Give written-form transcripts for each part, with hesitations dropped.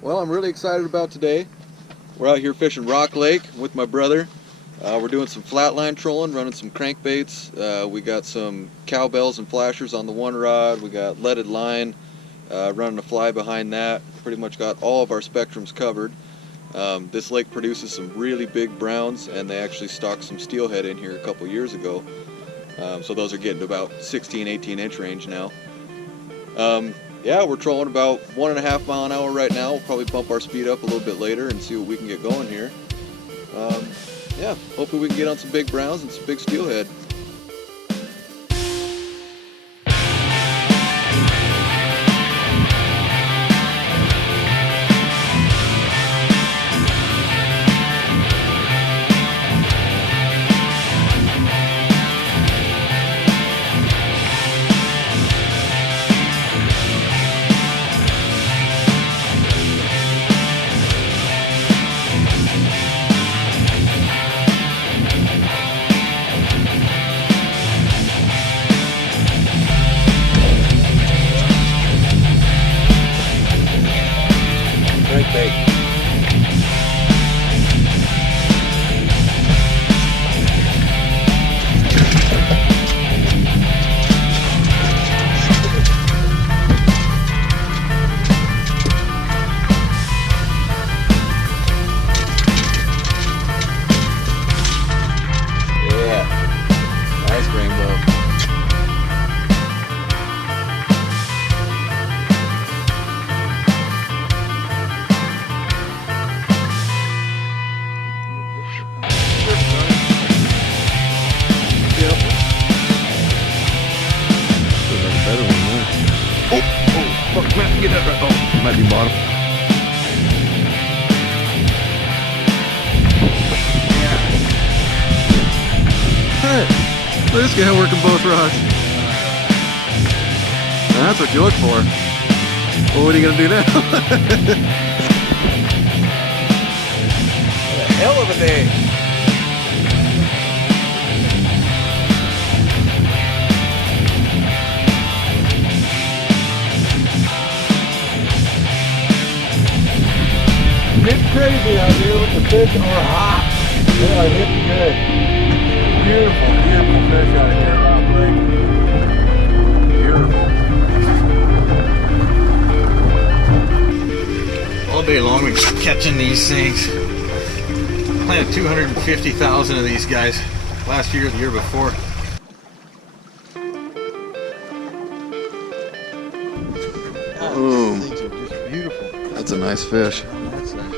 Well, I'm really excited about today. We're out here fishing Rock Lake with my brother. We're doing some flatline trolling, running some crankbaits. We got some cowbells and flashers on the one rod. We got leaded line, running a fly behind that. Pretty much got all of our spectrums covered. This lake produces some really big browns, and they actually stocked some steelhead in here a couple years ago. So those are getting to about 16, 18 inch range now. Yeah, we're trolling about 1.5 mile an hour right now. We'll probably bump our speed up a little bit later and see what we can get going here. Yeah, hopefully we can get on some big browns and some big steelhead. Crankbait. Yeah, nice rainbow. Better one there. Oh, fuck, Matt, get that right. Oh, might be bottom. Hey, this guy working both rods. That's what you look for. Well, what are you gonna do now? What a hell of a day. It's crazy out here with the fish are hot. They are hitting good. Beautiful, beautiful fish out here at Rock Lake. Beautiful. All day long we've been catching these things. Planted 250,000 of these guys last year, the year before. Boom. These things are just beautiful. That's a nice fish. That's nice.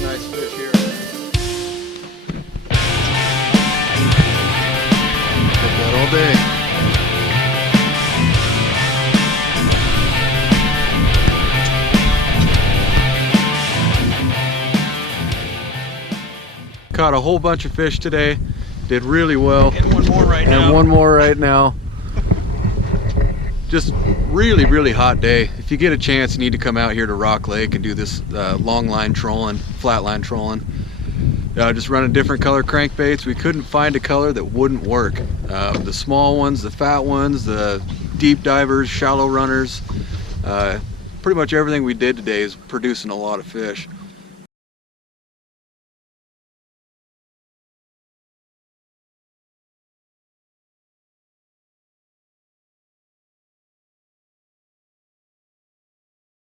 Nice fish here. Get that all day. Caught a whole bunch of fish today. Did really well. And one more right now. And one more right now. Just really, really hot day. If you get a chance, you need to come out here to Rock Lake and do this long line trolling, flat line trolling. Just running different color crankbaits. We couldn't find a color that wouldn't work. The small ones, the fat ones, the deep divers, shallow runners. Pretty much everything we did today is producing a lot of fish.